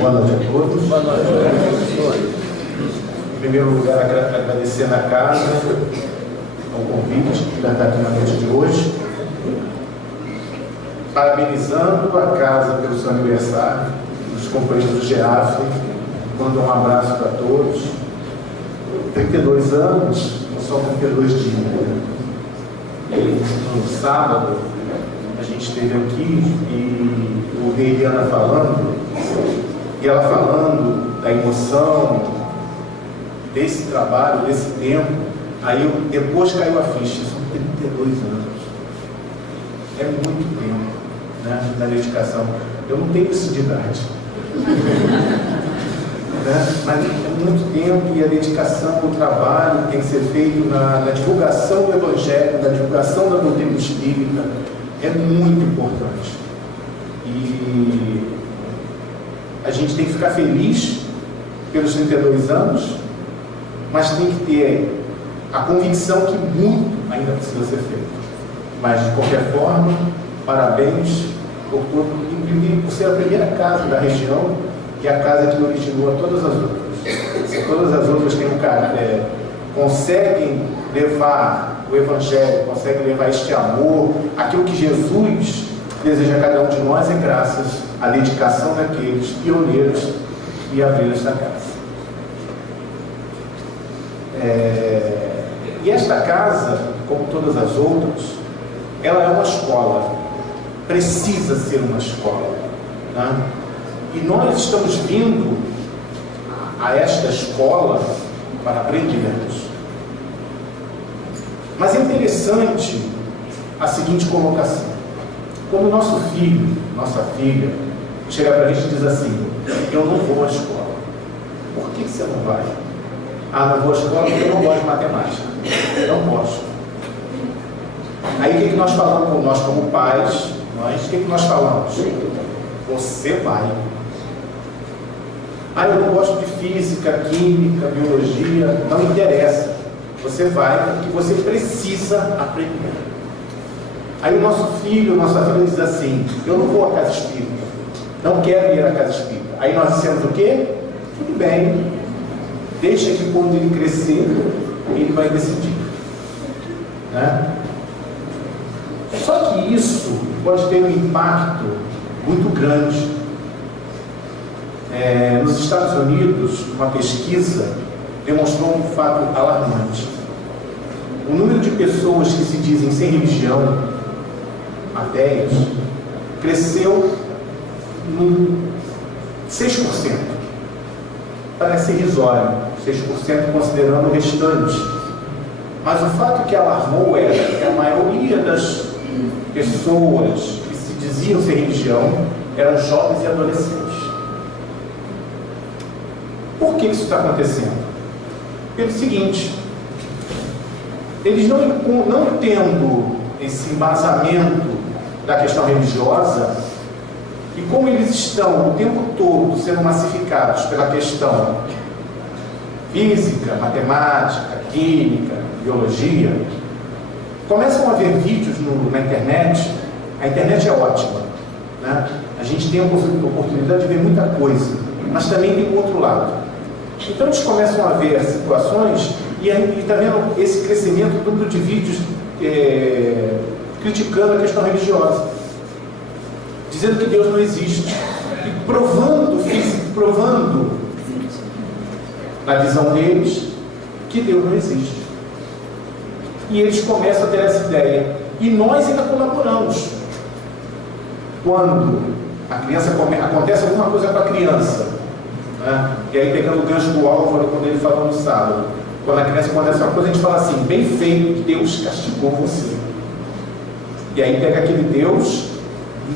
Boa noite a todos. Boa noite. Em primeiro lugar, agradecendo a casa, ao convite que está aqui na noite de hoje. Parabenizando a casa pelo seu aniversário, os companheiros do GEAF, mando um abraço para todos. 32 anos, não são 32 dias. E no sábado, a gente esteve aqui e eu ouvi a Eliana falando, e ela falando da emoção, desse trabalho, desse tempo. Aí depois caiu a ficha, são 32 anos. É muito tempo, né, na dedicação. Eu não tenho isso de idade. Né? Mas é muito tempo e a dedicação, o trabalho tem que ser feito na divulgação do Evangelho, na divulgação da doutrina espírita, é muito importante. E a gente tem que ficar feliz pelos 32 anos, mas tem que ter a convicção que muito ainda precisa ser feito. Mas, de qualquer forma, parabéns por ser a primeira casa da região e a casa que originou a todas as outras. Se todas as outras têm conseguem levar o Evangelho, conseguem levar este amor, aquilo que Jesus deseja a cada um de nós, é graças à dedicação daqueles pioneiros que abriram esta casa. E esta casa, como todas as outras, ela é uma escola, precisa ser uma escola, né? E nós estamos vindo a esta escola para aprendermos. Mas é interessante a seguinte colocação: quando o nosso filho, nossa filha, chega para a gente e diz assim: eu não vou à escola. Por que você não vai? Ah, não vou à escola porque eu não gosto de matemática. Não gosto. Aí o que nós falamos? Nós como pais, o que nós falamos? Você vai. Ah, eu não gosto de física, química, biologia. Não interessa. Você vai porque você precisa aprender. Aí o nosso filho, nossa filha diz assim: eu não vou à casa espírita. Não quero ir à casa espírita. Aí nós dissemos o quê? Tudo bem. Deixa que quando ele crescer, ele vai decidir. Né? Só que isso pode ter um impacto muito grande. Nos Estados Unidos, uma pesquisa demonstrou um fato alarmante. O número de pessoas que se dizem sem religião, ateias, cresceu em 6%. Parece irrisório, 6% considerando o restante. Mas o fato que alarmou era que a maioria das pessoas que se diziam ser religião eram jovens e adolescentes. Por que isso está acontecendo? Pelo seguinte: eles não tendo esse embasamento da questão religiosa, e como eles estão o tempo todo sendo massificados pela questão física, matemática, química, biologia, começam a ver vídeos na internet. A internet é ótima, né? A gente tem a oportunidade de ver muita coisa, mas também tem o outro lado. Então eles começam a ver situações e está vendo esse crescimento do número de vídeos criticando a questão religiosa, dizendo que Deus não existe, e provando na visão deles que Deus não existe. E eles começam a ter essa ideia, e nós ainda colaboramos. Quando a criança acontece alguma coisa com a criança, né? E aí, pegando o gancho do Álvaro, quando ele falou no sábado, quando a criança acontece uma coisa, a gente fala assim: bem feito, Deus castigou você. E aí pega aquele Deus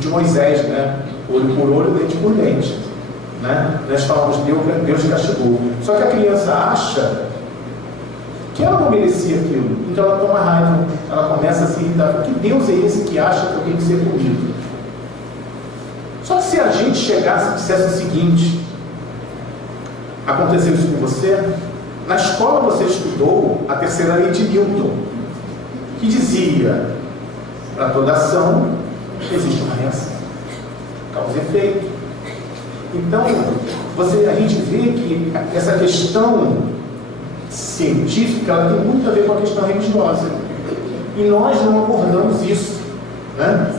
de Moisés, né? Olho por olho, dente por dente, né? Nós falamos: Deus castigou. Só que a criança acha que ela não merecia aquilo, então ela toma raiva, ela começa a se irritar. Que Deus é esse que acha que eu tenho que ser punido? Só que se a gente chegasse e dissesse o seguinte: aconteceu isso com você? Na escola você estudou a terceira lei de Newton, que dizia: para toda ação existe uma reação, causa e efeito. Então, a gente vê que essa questão científica ela tem muito a ver com a questão religiosa. E nós não abordamos isso, né?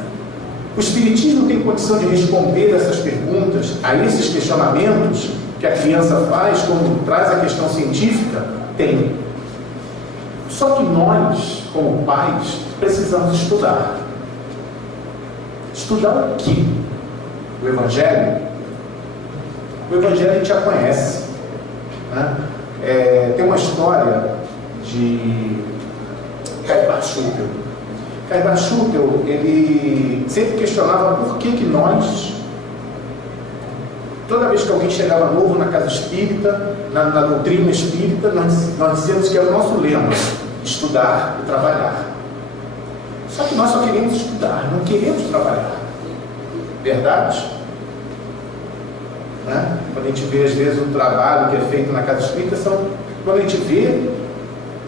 O Espiritismo tem condição de responder essas perguntas, a esses questionamentos que a criança faz quando traz a questão científica? Tem. Só que nós, como pais, precisamos estudar. Estudar o quê? O Evangelho? O Evangelho a gente já conhece, né? Tem uma história de Caibá Schüttel. Caibá Schüttel, ele sempre questionava por que nós, toda vez que alguém chegava novo na casa espírita, na doutrina espírita, nós dizíamos que era o nosso lema: estudar e trabalhar. Só que nós só queremos estudar, não queremos trabalhar. Verdade? Né? Quando a gente vê às vezes o trabalho que é feito na casa espírita, quando a gente vê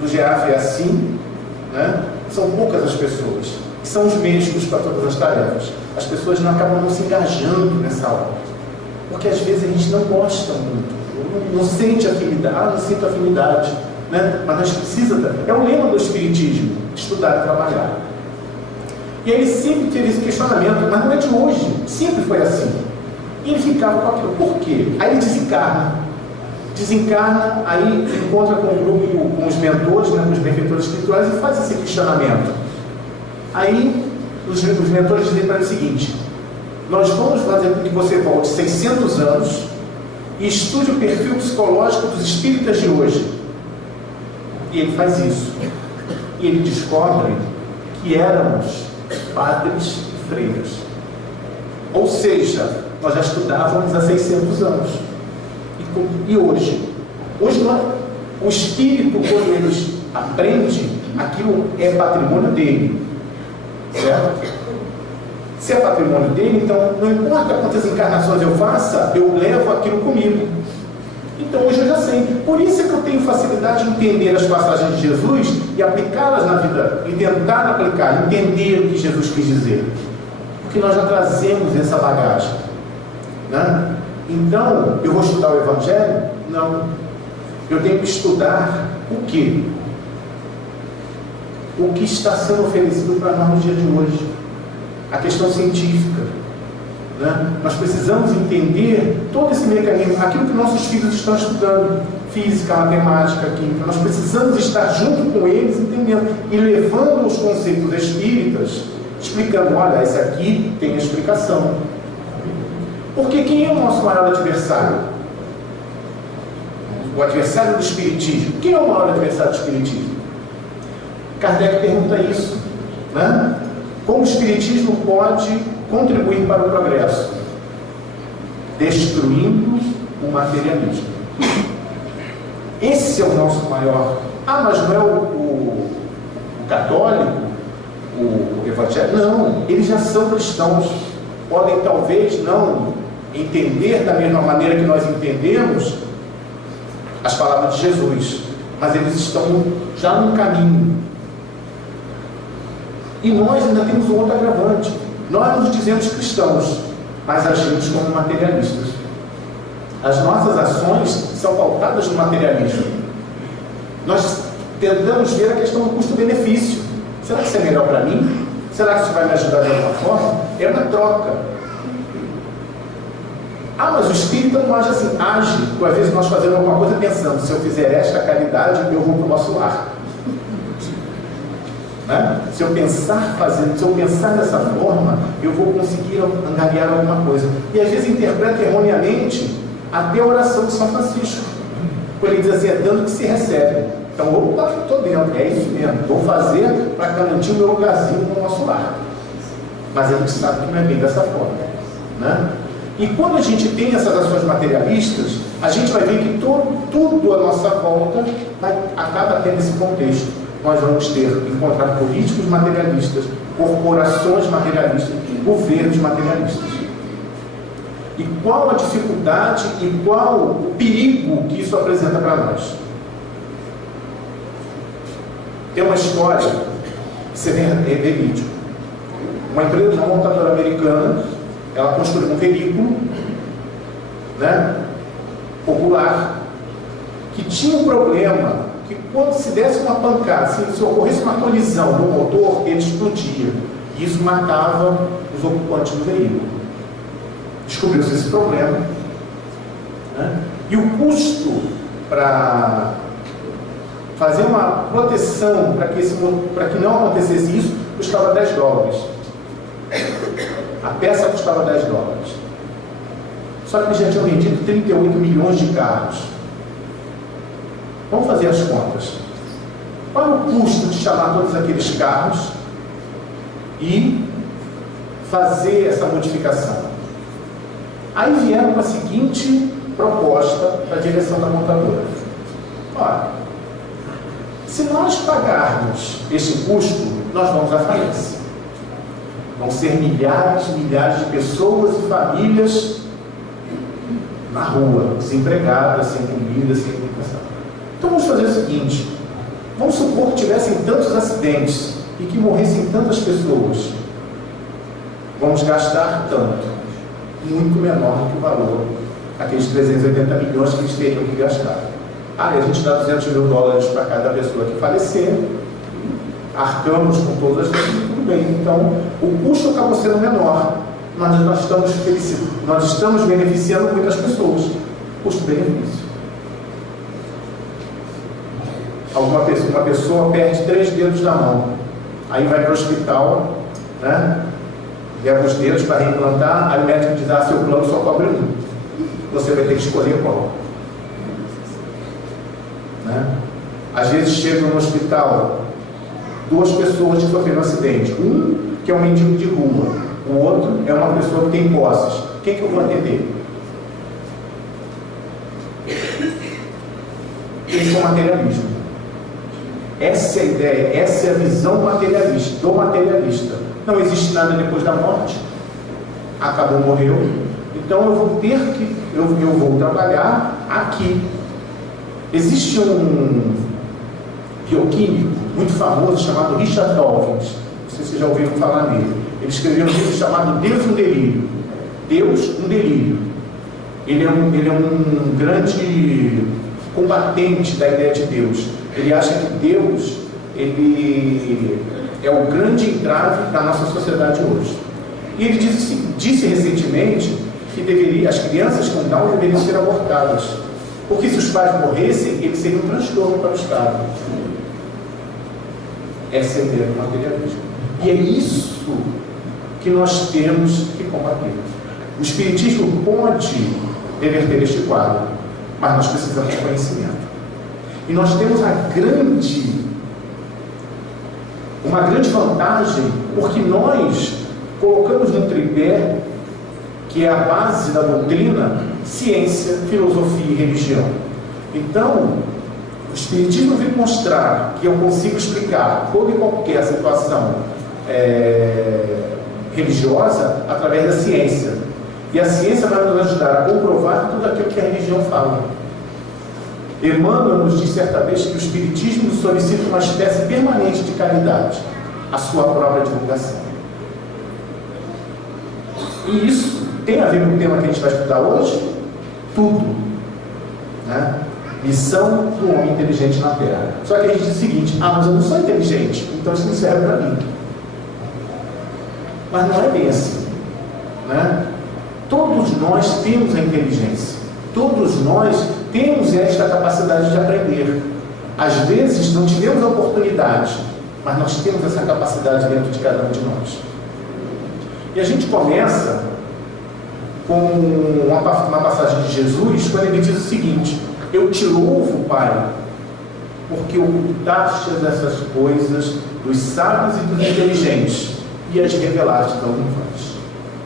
no GEAF é assim, né? São poucas as pessoas, que são os mesmos para todas as tarefas. As pessoas não acabam não se engajando nessa obra, porque às vezes a gente não gosta muito, não sente afinidade, não sente afinidade, né? Mas nós precisamos, é o lema do Espiritismo: estudar e trabalhar. E aí ele sempre teve esse questionamento, mas não é de hoje, sempre foi assim. E ele ficava com aquilo. Por quê? Aí ele desencarna, aí encontra com o grupo, com os mentores, né, com os benfeitores espirituais, e faz esse questionamento. Aí os mentores dizem para ele o seguinte: nós vamos fazer com que você volte 600 anos e estude o perfil psicológico dos espíritas de hoje. E ele faz isso. E ele descobre que éramos padres e freiras. Ou seja, nós já estudávamos há 600 anos. E hoje o espírito, quando ele aprende, aquilo é patrimônio dele, certo? Se é patrimônio dele, então não importa quantas encarnações eu faça, eu levo aquilo comigo. Então hoje eu já sei. Por isso é que eu tenho facilidade em entender as passagens de Jesus e aplicá-las na vida, e tentar aplicar, entender o que Jesus quis dizer, porque nós já trazemos essa bagagem, né? Então, eu vou estudar o Evangelho? Não. Eu tenho que estudar o quê? O que está sendo oferecido para nós no dia de hoje. A questão científica, né? Nós precisamos entender todo esse mecanismo, aquilo que nossos filhos estão estudando, física, matemática, química. Nós precisamos estar junto com eles, entendendo, e levando os conceitos espíritas, explicando: olha, esse aqui tem a explicação. Porque quem é o nosso maior adversário? O adversário do Espiritismo. Quem é o maior adversário do Espiritismo? Kardec pergunta isso, né? Como o Espiritismo pode contribuir para o progresso? Destruindo o materialismo. Esse é o nosso maior. Mas não é o católico, o evangélico? Não, eles já são cristãos. Podem talvez não entender da mesma maneira que nós entendemos as palavras de Jesus, mas eles estão já no caminho. E nós ainda temos um outro agravante: nós nos dizemos cristãos, mas agimos como materialistas. As nossas ações são pautadas no materialismo. Nós tentamos ver a questão do custo-benefício. Será que isso é melhor para mim? Será que isso vai me ajudar de alguma forma? É uma troca. Mas o espírito não age assim. Age, às vezes nós fazemos alguma coisa pensando: se eu fizer esta caridade, eu vou para o nosso lar. Né? Se eu pensar dessa forma, eu vou conseguir angariar alguma coisa. E às vezes interpreta erroneamente até a oração de São Francisco, quando ele diz assim: é dando que se recebe. Então, opa, estou dentro, é isso mesmo, vou fazer para garantir o meu lugarzinho no nosso lar. Mas a gente sabe que não é bem dessa forma, né? E quando a gente tem essas ações materialistas, a gente vai ver que tudo à nossa volta acaba tendo esse contexto. Nós vamos encontrar políticos materialistas, corporações materialistas, governos materialistas. E qual a dificuldade e qual o perigo que isso apresenta para nós? Tem uma história que você vê verídico. Uma montadora americana, ela construiu um veículo né, popular, que tinha um problema, que quando se desse uma pancada, se ocorresse uma colisão no motor, ele explodia. E isso matava os ocupantes do veículo. Descobriu-se esse problema, né? E o custo para fazer uma proteção para que não acontecesse isso custava $10. A peça custava $10. Só que eles já tinham vendido 38 milhões de carros. Vamos fazer as contas. Qual é o custo de chamar todos aqueles carros e fazer essa modificação? Aí vieram com a seguinte proposta da direção da montadora: olha, se nós pagarmos esse custo, nós vamos à falência. Vão ser milhares e milhares de pessoas e famílias na rua, desempregadas, sem comida, sem educação. Então vamos fazer o seguinte: vamos supor que tivessem tantos acidentes e que morressem tantas pessoas. Vamos gastar tanto, muito menor do que o valor, aqueles 380 milhões que eles teriam que gastar. Aí a gente dá $200 mil para cada pessoa que falecer, arcamos com todas as coisas, tudo bem. Então o custo acabou sendo menor, mas nós estamos beneficiando muitas pessoas. Custo-benefício. Uma pessoa perde 3 dedos da mão, aí vai para o hospital, né? Leva os dedos para reimplantar, aí o médico diz: ah, seu plano só cobre um. Você vai ter que escolher qual. Né? Às vezes chegam no hospital 2 pessoas que sofreram um acidente. Um que é um mendigo de rua, o outro é uma pessoa que tem posses. Quem que eu vou atender? Esse é o materialismo. Essa é a ideia, essa é a visão materialista, do materialista. Não existe nada depois da morte. Acabou, morreu. Então eu vou ter que, eu vou trabalhar aqui. Existe um bioquímico muito famoso chamado Richard Dawkins. Não sei se vocês já ouviram falar nele. Ele escreveu um livro chamado Deus, um Delírio. Deus, um Delírio. Ele é um grande combatente da ideia de Deus. Ele acha que Deus, ele é o grande entrave da nossa sociedade hoje. E ele disse recentemente que as crianças com Down deveriam ser abortadas, porque se os pais morressem, eles seriam um transtorno para o Estado. Essa é a ideia do materialismo. E é isso que nós temos que combater. O Espiritismo pode reverter este quadro, mas nós precisamos de conhecimento. E nós temos uma grande vantagem, porque nós colocamos no tripé, que é a base da doutrina, ciência, filosofia e religião. Então, o Espiritismo vem mostrar que eu consigo explicar toda e qualquer situação religiosa através da ciência. E a ciência vai nos ajudar a comprovar tudo aquilo que a religião fala. Emmanuel nos diz certa vez que o Espiritismo nos solicita uma espécie permanente de caridade, a sua própria divulgação. E isso tem a ver com o tema que a gente vai estudar hoje? Tudo. Né? Missão do homem inteligente na Terra. Só que a gente diz o seguinte: ah, mas eu não sou inteligente, então isso não serve para mim. Mas não é bem assim. Né? Todos nós temos a inteligência. Todos nós temos esta capacidade de aprender. Às vezes não tivemos a oportunidade, mas nós temos essa capacidade dentro de cada um de nós. E a gente começa com uma passagem de Jesus, quando ele diz o seguinte: eu te louvo, Pai, porque ocultaste essas coisas dos sábios e dos inteligentes e as revelaste aos infantes.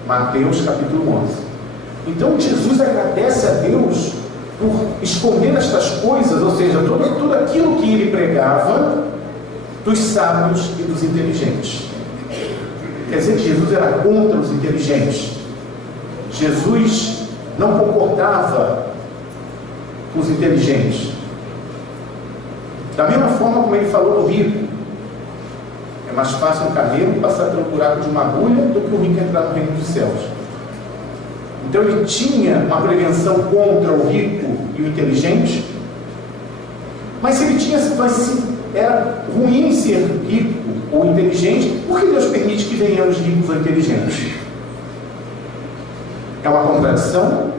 Mateus capítulo 11. Então Jesus agradece a Deus por esconder estas coisas, ou seja, tudo aquilo que ele pregava dos sábios e dos inteligentes. Quer dizer que Jesus era contra os inteligentes. Jesus não concordava com os inteligentes. Da mesma forma como ele falou do rico: é mais fácil um camelo passar pelo buraco de uma agulha do que o rico entrar no reino dos céus. Então ele tinha uma prevenção contra o rico e o inteligente. Mas se ele tinha, era ruim ser rico ou inteligente, por que Deus permite que venhamos ricos ou inteligentes? É uma contradição?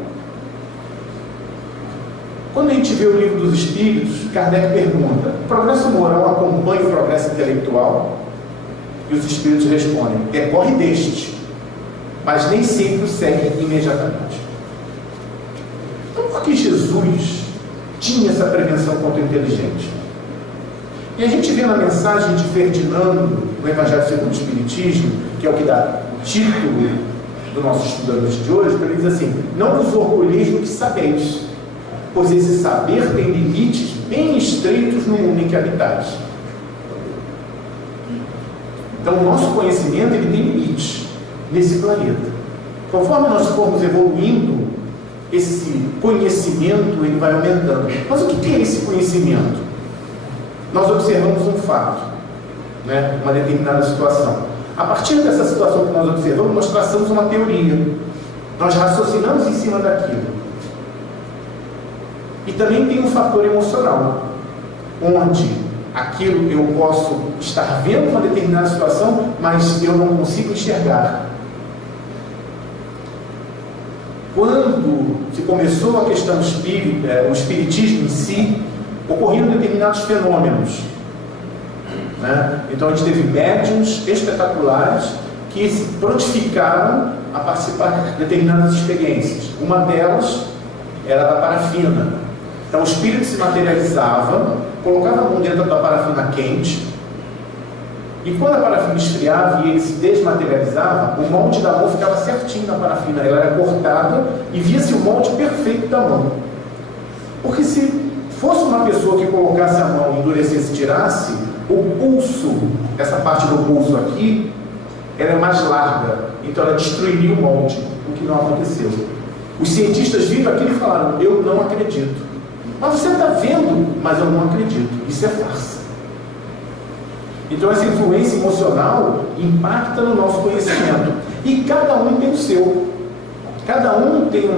Quando a gente vê o Livro dos Espíritos, Kardec pergunta: o progresso moral acompanha o progresso intelectual? E os Espíritos respondem: decorre deste, mas nem sempre o segue imediatamente. Então, por que Jesus tinha essa prevenção contra o inteligente? E a gente vê na mensagem de Ferdinando, no Evangelho segundo o Espiritismo, que é o que dá o título do nosso estudo da noite de hoje, ele diz assim: não vos orgulheis do que sabeis, pois esse saber tem limites bem estreitos no mundo em que habitais. Então o nosso conhecimento ele tem limites nesse planeta. Conforme nós formos evoluindo, esse conhecimento ele vai aumentando. Mas o que é esse conhecimento? Nós observamos um fato, né? Uma determinada situação. A partir dessa situação que nós observamos, nós traçamos uma teoria. Nós raciocinamos em cima daquilo. E também tem um fator emocional, onde aquilo eu posso estar vendo uma determinada situação, mas eu não consigo enxergar. Quando se começou a questão espírita, o espiritismo em si, ocorriam determinados fenômenos, né? Então a gente teve médiuns espetaculares que se prontificaram a participar de determinadas experiências. Uma delas era da parafina. Então o espírito se materializava, colocava a mão dentro da parafina quente, e quando a parafina esfriava e ele se desmaterializava, o molde da mão ficava certinho na parafina, ela era cortada e via-se o molde perfeito da mão. Porque se fosse uma pessoa que colocasse a mão, endurecesse e tirasse, o pulso, essa parte do pulso aqui, ela é mais larga, então ela destruiria o molde, o que não aconteceu. Os cientistas viram aquilo e falaram: eu não acredito. Mas você está vendo, mas eu não acredito. Isso é farsa. Então essa influência emocional impacta no nosso conhecimento. E cada um tem o seu. Cada um tem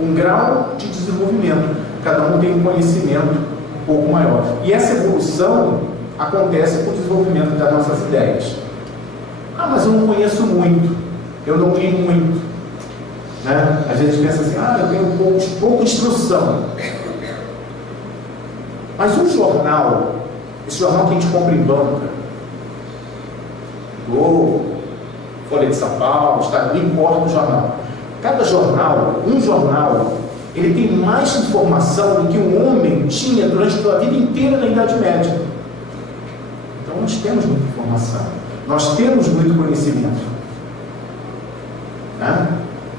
um grau de desenvolvimento. Cada um tem um conhecimento um pouco maior. E essa evolução acontece com o desenvolvimento das nossas ideias. Ah, mas eu não conheço muito. Eu não li muito. Né? Às vezes pensa assim: ah, eu tenho pouca instrução. Mas um jornal, esse jornal que a gente compra em banca, Globo, Folha de São Paulo, não importa o jornal. Cada jornal, um jornal, ele tem mais informação do que um homem tinha durante a vida inteira na Idade Média. Então nós temos muita informação, nós temos muito conhecimento. Né?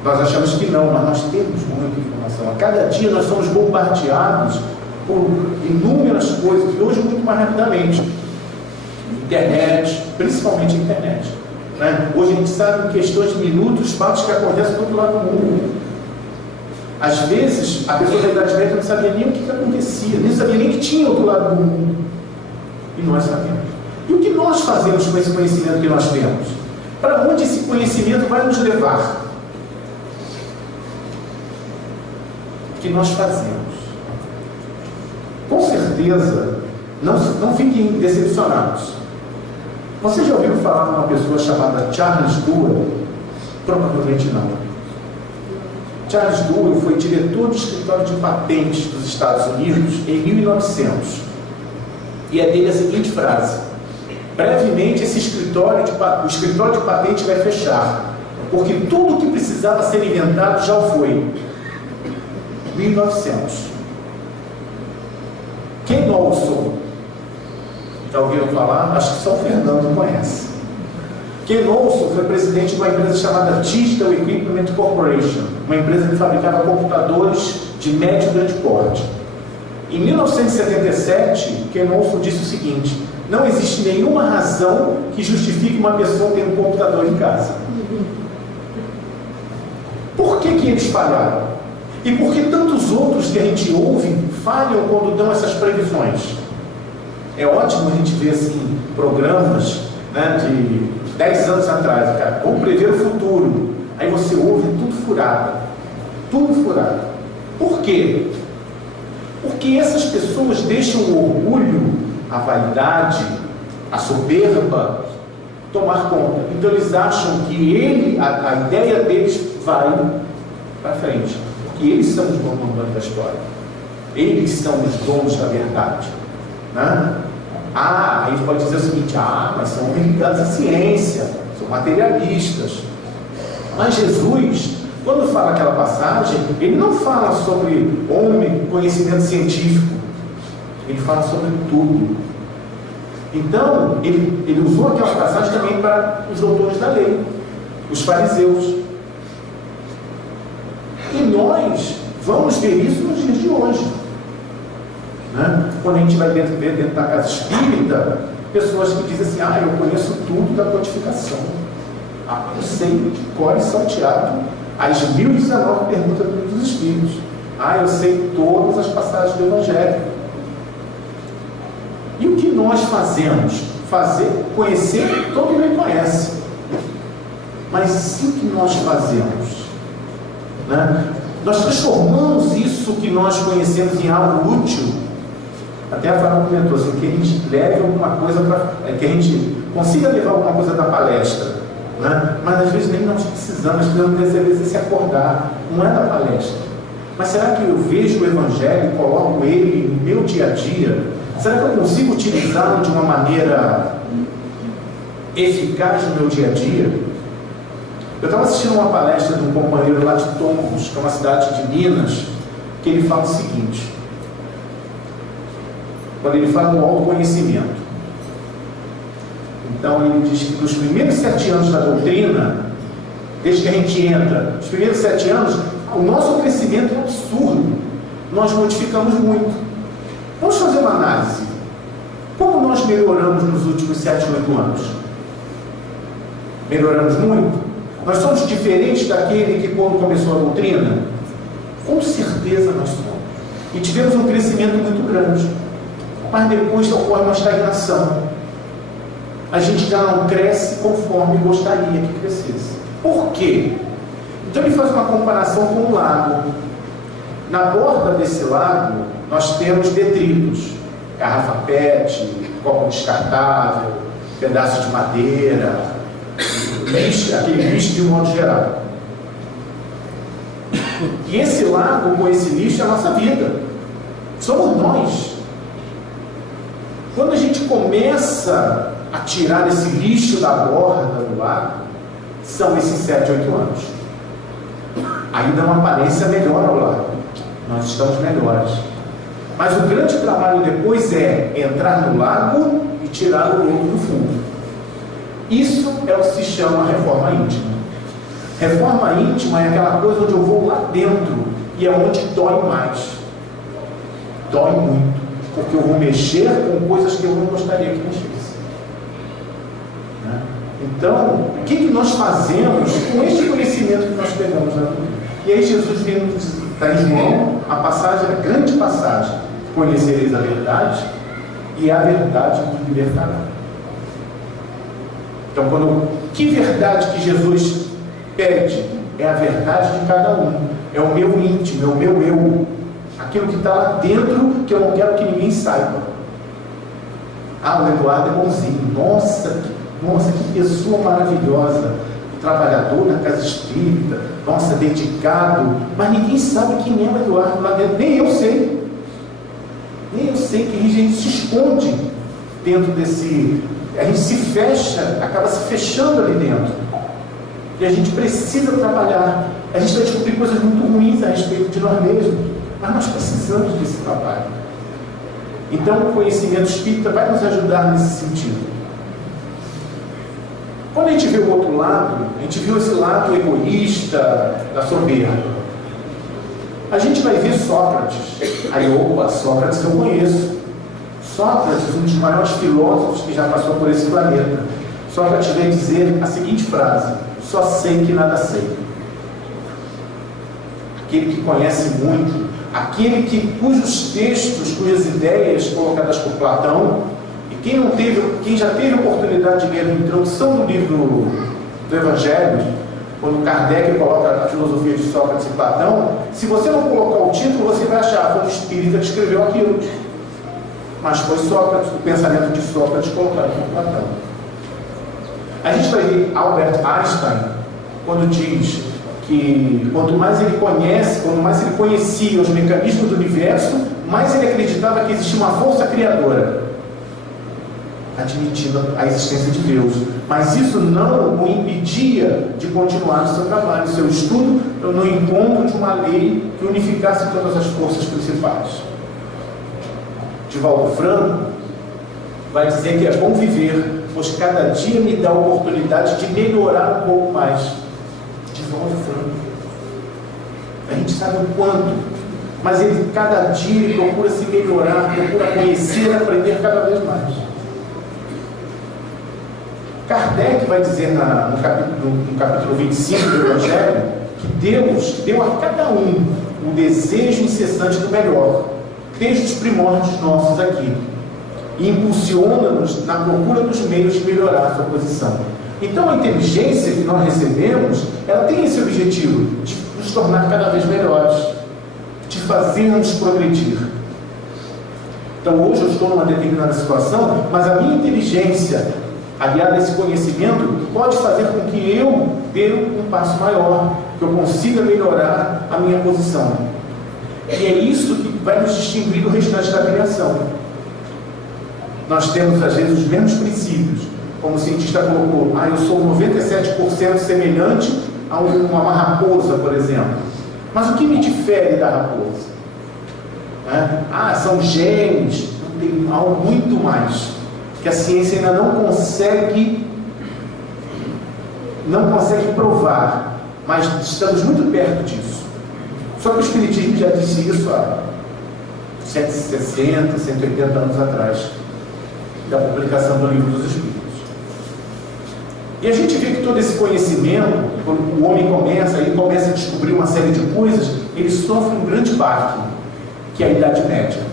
Nós achamos que não, mas nós temos muita informação. A cada dia nós somos bombardeados por inúmeras coisas, e hoje muito mais rapidamente. Internet, principalmente a internet. Né? Hoje a gente sabe em questões de minutos fatos que acontecem do outro lado do mundo. Às vezes, a pessoa da Idade Média não sabia nem o que acontecia, nem sabia nem que tinha outro lado do mundo. E nós sabemos. E o que nós fazemos com esse conhecimento que nós temos? Para onde esse conhecimento vai nos levar? O que nós fazemos? Com certeza, não fiquem decepcionados. Você já ouviu falar de uma pessoa chamada Charles Duell? Provavelmente não. Charles Duell foi diretor do escritório de patentes dos Estados Unidos em 1900. E é dele a seguinte frase: brevemente o escritório de patente vai fechar, porque tudo o que precisava ser inventado já o foi. 1900. Ken Olson, já ouviram falar? Acho que só o Fernando conhece. Ken Olson foi presidente de uma empresa chamada Digital Equipment Corporation, uma empresa que fabricava computadores de médio e grande porte. Em 1977, Ken Olson disse o seguinte: não existe nenhuma razão que justifique uma pessoa ter um computador em casa. Por que eles falharam? E por que tantos outros que a gente ouve falham quando dão essas previsões? É ótimo a gente ver assim, programas, né, de 10 anos atrás, cara, vamos prever o futuro. Aí você ouve tudo furado. Tudo furado. Por quê? Porque essas pessoas deixam o orgulho, a vaidade, a soberba tomar conta. Então eles acham que a ideia deles vai para frente. Porque eles são os donos da história. Eles são os donos da verdade. Né? A gente pode dizer o seguinte: mas são ligados à ciência, são materialistas. Mas Jesus, quando fala aquela passagem, ele não fala sobre homem, conhecimento científico. Ele fala sobre tudo. Então, ele usou aquela passagem também para os doutores da lei, os fariseus. E nós vamos ver isso nos dias de hoje. Né? Quando a gente vai ver dentro da casa espírita, pessoas que dizem assim: eu conheço tudo da codificação. Eu sei de cor e salteado as 1019 perguntas dos Espíritos. Eu sei todas as passagens do Evangelho. E o que nós fazemos? Conhecer, todo mundo conhece. Mas e o que nós fazemos? Né? Nós transformamos isso que nós conhecemos em algo útil. Até a Fábio comentou assim, que a gente leve alguma coisa que a gente consiga levar alguma coisa da palestra. Né? Mas às vezes nem nós precisamos se acordar. Não é da palestra. Mas será que eu vejo o Evangelho e coloco ele no meu dia a dia? Será que eu consigo utilizá-lo de uma maneira eficaz no meu dia a dia? Eu estava assistindo uma palestra de um companheiro lá de Tombos, que é uma cidade de Minas, que ele fala o seguinte, quando ele fala do autoconhecimento. Então ele diz que nos primeiros 7 anos da doutrina, desde que a gente entra, os primeiros 7 anos, o nosso crescimento é absurdo. Nós modificamos muito. Vamos fazer uma análise. Como nós melhoramos nos últimos 7, 8 anos? Melhoramos muito? Nós somos diferentes daquele que quando começou a doutrina? Com certeza nós somos. E tivemos um crescimento muito grande. Mas depois ocorre uma estagnação. A gente já não cresce conforme gostaria que crescesse. Por quê? Então ele faz uma comparação com um lago. Na borda desse lago, nós temos detritos. Garrafa PET, copo descartável, pedaço de madeira, lixo, aquele lixo de um modo geral. E esse lago, com esse lixo, é a nossa vida. Somos nós. Quando a gente começa a tirar esse lixo da borda do lago, são esses 7, 8 anos. Aí dá uma aparência melhor ao lago. Nós estamos melhores. Mas o grande trabalho depois é entrar no lago e tirar o lodo do fundo. Isso é o que se chama reforma íntima. Reforma íntima é aquela coisa onde eu vou lá dentro e é onde dói mais. Dói muito, porque eu vou mexer com coisas que eu não gostaria que mexesse. Né? Então, o que nós fazemos com este conhecimento que nós pegamos na doutrina? E aí Jesus vem nos dizer, está em João, a passagem, a grande passagem: conhecereis a verdade e a verdade vos libertará. Então, que verdade que Jesus pede? É a verdade de cada um, é o meu íntimo, é o meu eu, aquilo que está lá dentro que eu não quero que ninguém saiba. O Eduardo é bonzinho, nossa, que pessoa maravilhosa, trabalhador na casa espírita, nossa, dedicado, mas ninguém sabe quem é o Eduardo lá dentro, nem eu sei que a gente se esconde dentro desse, a gente se fecha, acaba se fechando ali dentro, e a gente precisa trabalhar, a gente vai descobrir coisas muito ruins a respeito de nós mesmos, mas nós precisamos desse trabalho. Então o conhecimento espírita vai nos ajudar nesse sentido. Quando a gente vê o outro lado, a gente viu esse lado egoísta, da soberba. A gente vai ver Sócrates. Aí, Sócrates eu conheço. Sócrates, um dos maiores filósofos que já passou por esse planeta. Sócrates veio dizer a seguinte frase: só sei que nada sei. Aquele que conhece muito, aquele cujos textos, cujas ideias colocadas por Platão, e Quem já teve a oportunidade de ler a introdução do livro do Evangelho, quando Kardec coloca a filosofia de Sócrates e Platão, se você não colocar o título, você vai achar que foi um espírita que escreveu aquilo. Mas foi Sócrates, o pensamento de Sócrates colocado por Platão. A gente vai ver Albert Einstein, quando diz que quanto mais ele conhecia os mecanismos do universo, mais ele acreditava que existia uma força criadora, admitindo a existência de Deus. Mas isso não o impedia de continuar no seu trabalho, no seu estudo, no encontro de uma lei que unificasse todas as forças principais. Divaldo Franco vai dizer que é bom viver, pois cada dia me dá a oportunidade de melhorar um pouco mais. Divaldo Franco. A gente sabe o quanto, mas cada dia ele procura se melhorar, procura conhecer, aprender cada vez mais. Kardec vai dizer no capítulo 25 do Evangelho que Deus deu a cada um o desejo incessante do melhor, desde os primórdios nossos aqui, e impulsiona-nos na procura dos meios de melhorar a sua posição. Então a inteligência que nós recebemos, ela tem esse objetivo de nos tornar cada vez melhores, de fazermos progredir. Então hoje eu estou numa determinada situação, mas a minha inteligência, aliada a esse conhecimento, pode fazer com que eu dê um passo maior, que eu consiga melhorar a minha posição. E é isso que vai nos distinguir do restante da criação. Nós temos às vezes os mesmos princípios, como o cientista colocou, eu sou 97% semelhante a uma raposa, por exemplo. Mas o que me difere da raposa? São genes. Não, tem algo muito mais que a ciência ainda não consegue provar, mas estamos muito perto disso. Só que o Espiritismo já disse isso há 160, 180 anos atrás, da publicação do Livro dos Espíritos. E a gente vê que todo esse conhecimento, quando o homem começa a descobrir uma série de coisas, ele sofre um grande baque, que é a Idade Média,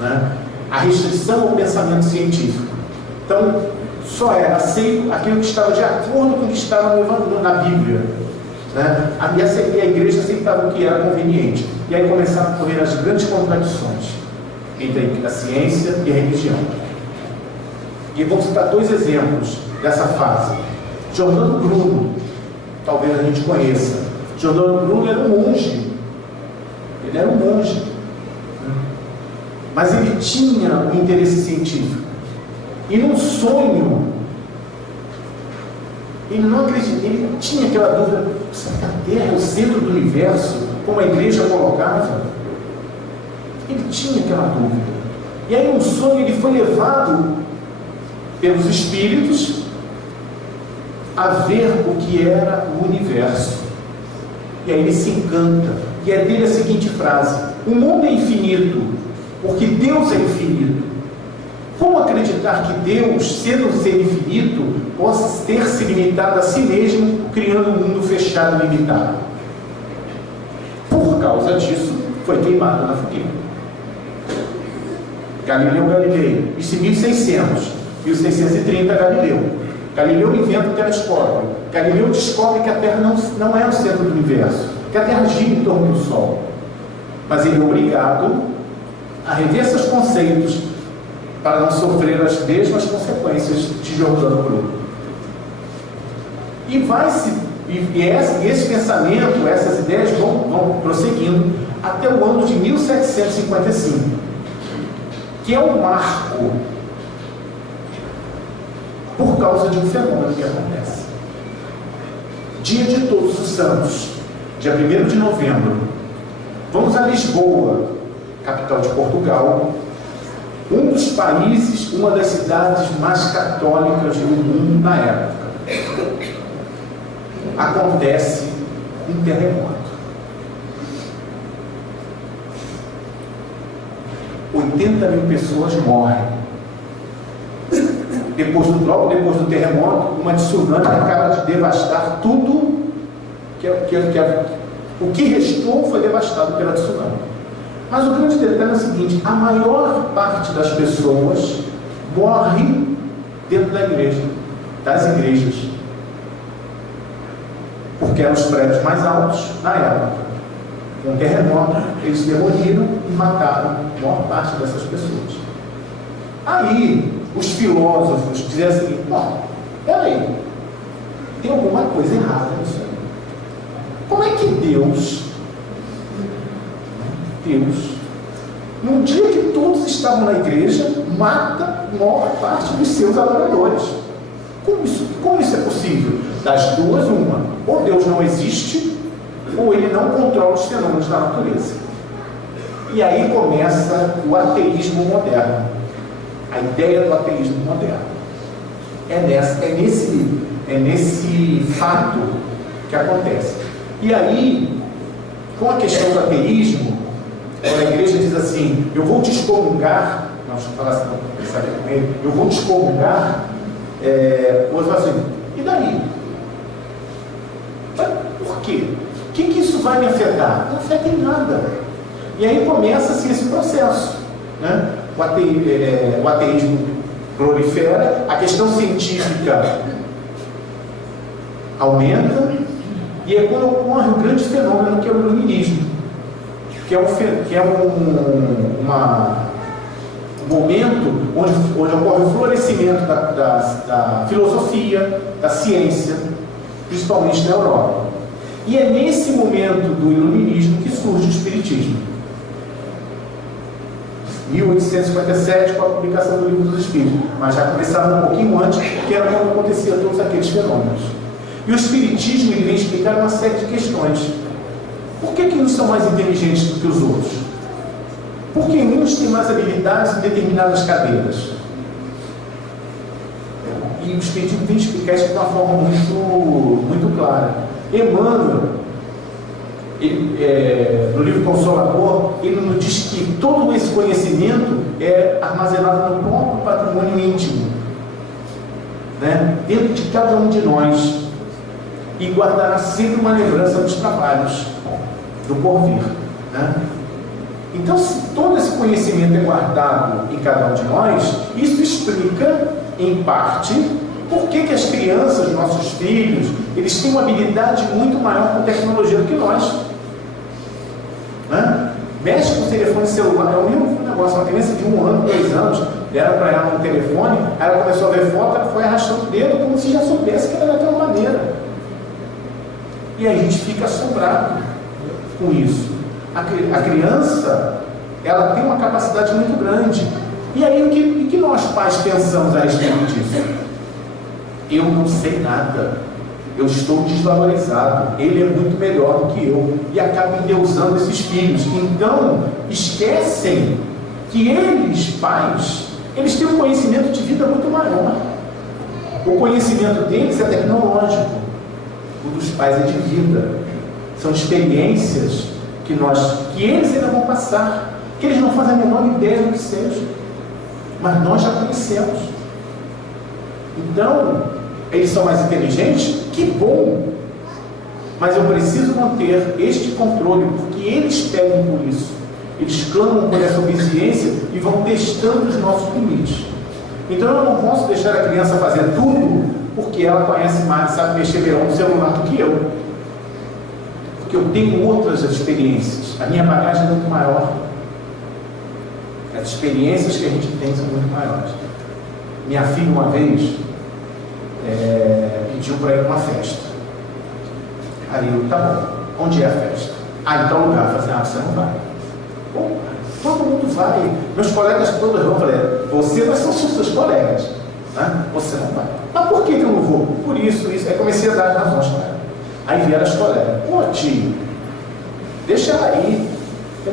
né? A restrição ao pensamento científico. Então, só era aceito aquilo que estava de acordo com o que estava na Bíblia, né? E a igreja aceitava o que era conveniente. E aí começaram a ocorrer as grandes contradições entre a ciência e a religião. E vou citar dois exemplos dessa fase. Giordano Bruno, talvez a gente conheça. Giordano Bruno era um monge. Ele era um monge. Mas ele tinha um interesse científico. E num sonho, ele não acreditava, ele tinha aquela dúvida: será que a Terra é o centro do universo, como a igreja colocava? Ele tinha aquela dúvida. E aí num sonho ele foi levado pelos espíritos a ver o que era o universo. E aí ele se encanta. E é dele a seguinte frase: o mundo é infinito, porque Deus é infinito. Como acreditar que Deus, sendo um ser infinito, possa ter se limitado a si mesmo, criando um mundo fechado e limitado? Por causa disso, foi queimado na fogueira. Galileu Galilei, isso em 1600, 1630 Galileu inventa o telescópio. Galileu descobre que a Terra não é o centro do universo, que a Terra gira em torno do Sol. Mas ele é obrigado a rever seus conceitos para não sofrer as mesmas consequências de Giordano Bruno. E esse pensamento, essas ideias vão prosseguindo até o ano de 1755, que é um marco por causa de um fenômeno que acontece. Dia de Todos os Santos, dia 1º de novembro, vamos a Lisboa, capital de Portugal, um dos países, uma das cidades mais católicas do mundo na época. Acontece um terremoto. 80 mil pessoas morrem. Logo depois do terremoto, uma tsunami acaba de devastar tudo. O que restou foi devastado pela tsunami. Mas o grande detalhe é o seguinte: a maior parte das pessoas morre dentro da igreja, das igrejas, porque eram os prédios mais altos na época. Com um terremoto, eles demoliram e mataram a maior parte dessas pessoas. Aí, os filósofos diziam assim: peraí, tem alguma coisa errada nisso aí. Como é que Deus, num dia que todos estavam na igreja, mata a maior parte dos seus adoradores? Como isso é possível? Das duas, uma: ou Deus não existe, ou ele não controla os fenômenos da natureza. E aí começa o ateísmo moderno, a ideia do ateísmo moderno. É nesse fato que acontece. E aí, com a questão do ateísmo, quando a igreja diz assim: eu vou te excomungar, não, deixa eu falar assim, não pensaria com ele, eu vou te excomungar, o outro fala assim: e daí? Por quê? O que isso vai me afetar? Não afeta em nada. E aí começa-se esse processo, né? O ateísmo prolifera, a questão científica aumenta, e é quando ocorre um grande fenômeno que é o iluminismo, que é um momento onde ocorre o florescimento da filosofia, da ciência, principalmente na Europa. E é nesse momento do iluminismo que surge o espiritismo. 1857, com a publicação do Livro dos Espíritos, mas já começava um pouquinho antes, que era quando acontecia todos aqueles fenômenos. E o espiritismo ele vem explicar uma série de questões. Por que uns são mais inteligentes do que os outros? Por que uns têm mais habilidades em determinadas cadeiras? E o espiritismo vem explicar isso de uma forma muito clara. Emmanuel, no livro Consolador, ele nos diz que todo esse conhecimento é armazenado no próprio patrimônio íntimo, né? Dentro de cada um de nós, e guardará sempre uma lembrança dos trabalhos do porvir, né? Então, se todo esse conhecimento é guardado em cada um de nós, isso explica, em parte, por que as crianças, nossos filhos, eles têm uma habilidade muito maior com tecnologia do que nós, né? Mexe com o telefone celular. É o mesmo negócio. Uma criança de 1 ano, 2 anos, deram para ela um telefone, aí ela começou a ver foto, ela foi arrastando o dedo como se já soubesse que era daquela maneira. E aí a gente fica assombrado com isso. A criança, ela tem uma capacidade muito grande. E aí o que nós pais pensamos a respeito disso? Eu não sei nada, eu estou desvalorizado, ele é muito melhor do que eu, e acabam endeusando esses filhos. Então esquecem que eles, pais, eles têm um conhecimento de vida muito maior. O conhecimento deles é tecnológico, o dos pais é de vida. São experiências que eles ainda vão passar, que eles não fazem a menor ideia do que seja, mas nós já conhecemos. Então, eles são mais inteligentes? Que bom! Mas eu preciso manter este controle, porque eles pedem por isso. Eles clamam por essa obediência e vão testando os nossos limites. Então eu não posso deixar a criança fazer tudo, porque ela conhece mais, sabe mexer melhor no celular do que eu. Porque eu tenho outras experiências. A minha bagagem é muito maior. As experiências que a gente tem são muito maiores. Minha filha, uma vez, pediu para ir para uma festa. Aí eu, tá bom, onde é a festa? Em tal lugar. Eu falei assim, você não vai. Pô, todo mundo vai, meus colegas todos vão. Eu falei, você vai ser os seus colegas, né? Você não vai. Mas por que eu não vou? Por isso. Aí comecei a dar as razões para ela. Aí vieram as colegas, pô tio, deixa ela ir.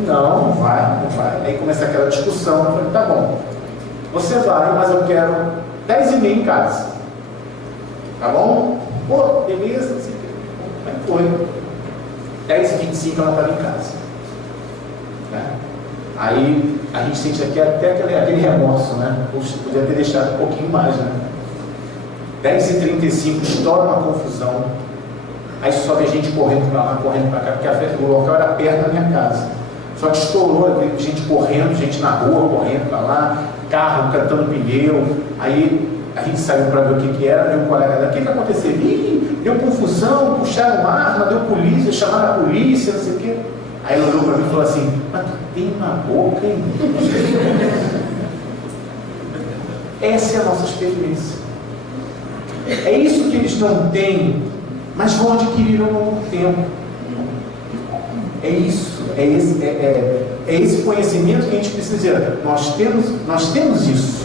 Não vai. Aí começa aquela discussão. Eu falei, tá bom, você vai, mas eu quero 10h30 em casa. Tá bom? Pô, beleza, não sei o que. Aí foi. 10h25 ela estava em casa. Né? Aí a gente sente aqui até aquele remorso, né? Poxa, podia ter deixado um pouquinho mais, né? 10h35, estoura uma confusão. Aí só vê gente correndo para lá, correndo para cá, porque o local era perto da minha casa. Só que estourou, gente correndo, gente na rua, correndo para lá. carro cantando pneu. Aí a gente saiu para ver o que era, veio um colega daqui, o que aconteceu? Ih, deu confusão, puxaram arma, deu polícia, chamaram a polícia, não sei o quê. Aí ele olhou para mim e falou assim: mas tu tem uma boca, hein? Essa é a nossa experiência. É isso que eles não têm, mas vão adquirir ao longo do tempo. É isso, é esse conhecimento que a gente precisa dizer. Nós temos isso.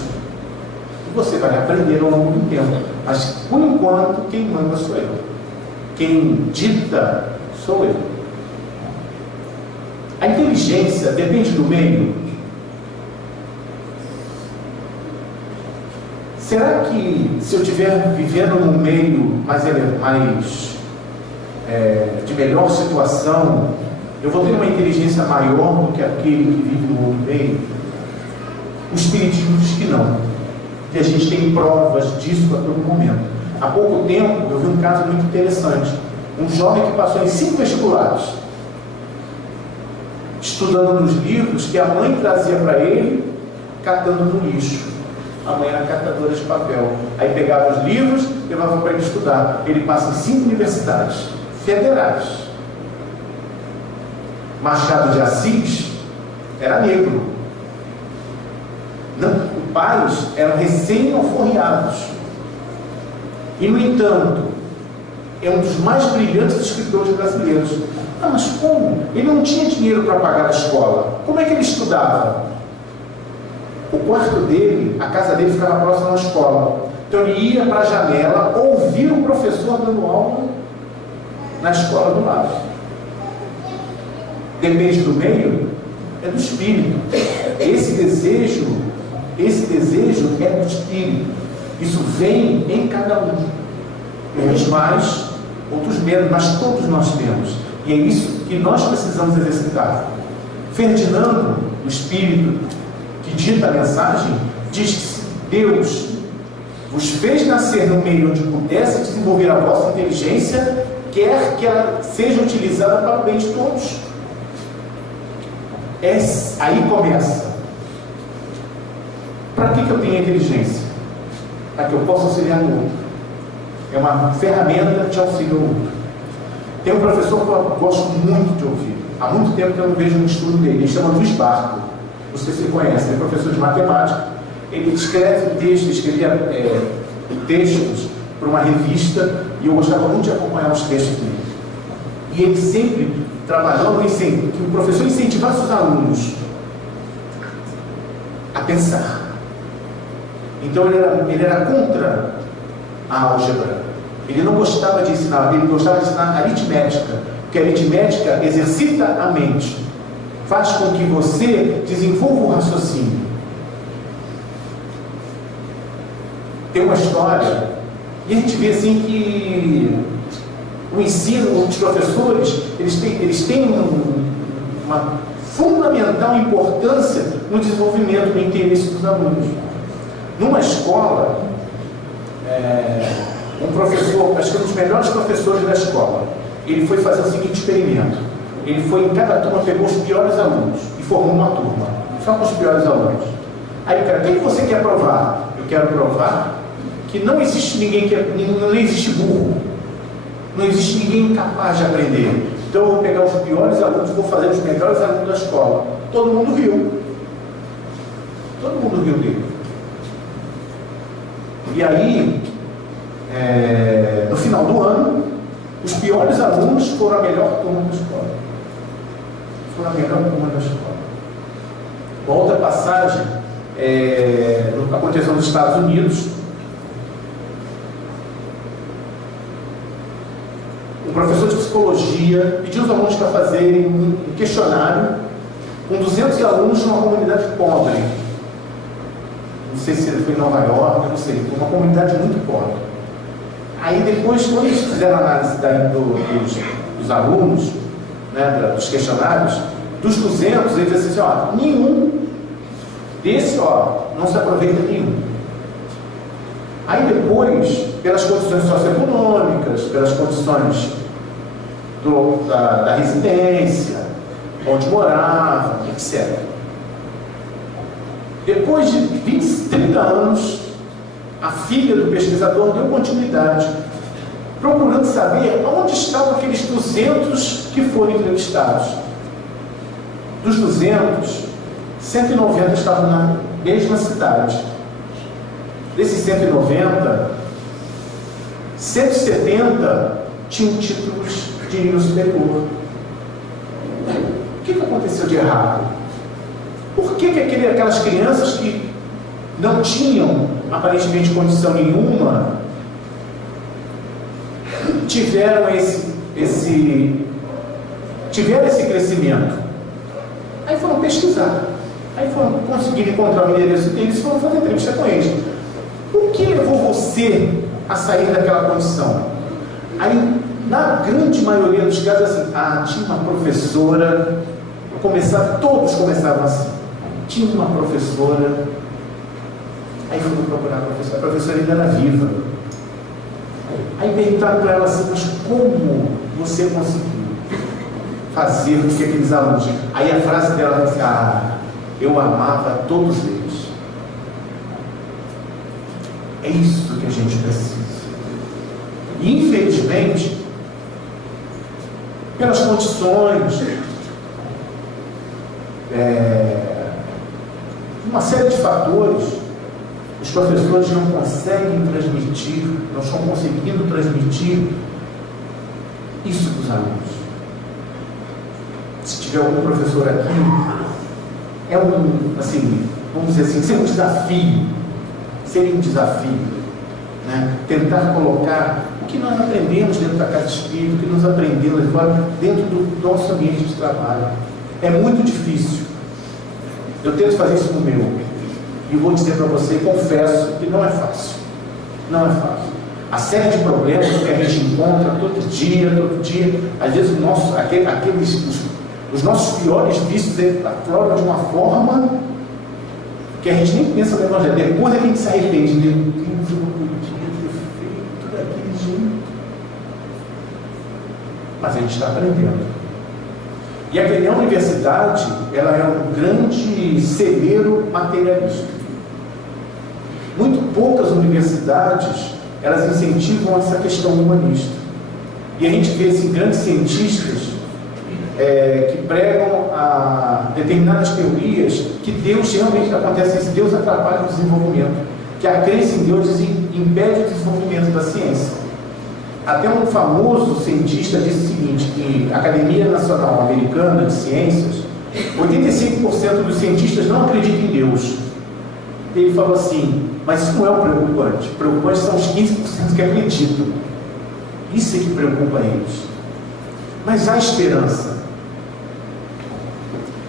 E você vai aprender ao longo do tempo. Mas, por enquanto, quem manda sou eu. Quem dita sou eu. A inteligência depende do meio. Será que se eu estiver vivendo num meio de melhor situação, eu vou ter uma inteligência maior do que aquele que vive no outro meio? O Espiritismo diz que não. Que a gente tem provas disso a todo momento. Há pouco tempo eu vi um caso muito interessante. Um jovem que passou em 5 vestibulares, estudando nos livros que a mãe trazia para ele, catando no lixo. A mãe era catadora de papel. Aí pegava os livros, levava para ele estudar. Ele passa em 5 universidades federais. Machado de Assis era negro. Não, os pais eram recém-alforriados. E, no entanto, é um dos mais brilhantes escritores brasileiros. Ah, mas como? Ele não tinha dinheiro para pagar a escola. Como é que ele estudava? O quarto dele, a casa dele ficava próxima à escola. Então ele ia para a janela ouvir o professor dando aula na escola do lado. Depende do meio, é do espírito. Esse desejo é do espírito. Isso vem em cada um. Uns mais, outros menos, mas todos nós temos. E é isso que nós precisamos exercitar. Ferdinando, o espírito que dita a mensagem, diz que Deus vos fez nascer no meio onde pudesse desenvolver a vossa inteligência, quer que ela seja utilizada para o bem de todos. Aí começa. Para que eu tenho inteligência? Para que eu possa auxiliar o outro. É uma ferramenta de auxílio ao outro. Tem um professor que eu gosto muito de ouvir. Há muito tempo que eu não vejo um estudo dele. Ele chama Luiz Barco. Não sei se você conhece. Ele é professor de matemática. Ele escreve textos, escrevia textos para uma revista, e eu gostava muito de acompanhar os textos dele. E ele sempre trabalhando em que o professor incentivasse os alunos a pensar. Então ele era contra a álgebra. Ele não gostava de ensinar, ele gostava de ensinar aritmética, porque a aritmética exercita a mente, faz com que você desenvolva o raciocínio. Tem uma história, e a gente vê assim que o ensino, os professores, eles têm uma fundamental importância no desenvolvimento do interesse dos alunos. Numa escola, um professor, acho que um dos melhores professores da escola, ele foi fazer o seguinte experimento. Ele foi em cada turma, pegou os piores alunos e formou uma turma, só com os piores alunos. Aí, cara, o que você quer provar? Eu quero provar que não existe não existe burro, não existe ninguém capaz de aprender. Então eu vou pegar os piores alunos e vou fazer os melhores alunos da escola. Todo mundo riu. Todo mundo riu dele. E aí, no final do ano, os piores alunos foram a melhor turma da escola. Foram a melhor turma da escola. Uma outra passagem aconteceu nos Estados Unidos. Um professor de psicologia pediu aos alunos para fazerem um questionário com 200 alunos numa comunidade pobre. Não sei se ele foi em Nova York, não sei, uma comunidade muito pobre. Aí depois, quando eles fizeram a análise dos alunos, né, dos questionários, dos 200, eles disseram assim, nenhum desse, não se aproveita nenhum. Aí depois, pelas condições socioeconômicas, pelas condições da residência, onde morava, etc. Depois de 30 anos, a filha do pesquisador deu continuidade, procurando saber onde estavam aqueles 200 que foram entrevistados. Dos 200, 190 estavam na mesma cidade. Desses 190, 170 tinham títulos de nível superior. O que aconteceu de errado? Por que aquelas crianças que não tinham aparentemente condição nenhuma tiveram esse crescimento? Aí foram pesquisar, aí foram conseguir encontrar o endereço deles e foram fazer entrevista com eles. O que levou você a sair daquela condição? Aí, na grande maioria dos casos, assim, tinha uma professora, todos começavam assim, tinha uma professora, aí foram procurar a professora ainda era viva. Aí perguntaram para ela assim, mas como você conseguiu fazer com que aqueles alunos... Aí a frase dela foi assim, eu amava todos eles. É isso que a gente precisa. E infelizmente, pelas condições, uma série de fatores, os professores não conseguem transmitir, não estão conseguindo transmitir isso para os alunos. Se tiver algum professor aqui, vamos dizer assim, seria um desafio, né? Tentar colocar o que nós aprendemos dentro da casa espírita, o que nós aprendemos dentro do nosso ambiente de trabalho. É muito difícil. Eu tento fazer isso no meu. E vou dizer para você, confesso, que não é fácil. Não é fácil. A série de problemas que a gente encontra todo dia, às vezes os nossos piores vícios afloram de uma forma que a gente nem pensa no Evangelho. Depois é que a gente se arrepende. Meu Deus, eu não podia ter feito daquele jeito. Mas a gente está aprendendo. E a universidade, ela é um grande celeiro materialista. Muito poucas universidades, elas incentivam essa questão humanista. E a gente vê assim, grandes cientistas que pregam determinadas teorias que Deus realmente acontece isso, Deus atrapalha o desenvolvimento, que a crença em Deus impede o desenvolvimento da ciência. Até um famoso cientista disse o seguinte, que a Academia Nacional Americana de Ciências, 85% dos cientistas não acreditam em Deus. Ele falou assim, mas isso não é o preocupante. O preocupante são os 15% que acreditam. Isso é que preocupa eles. Mas há esperança.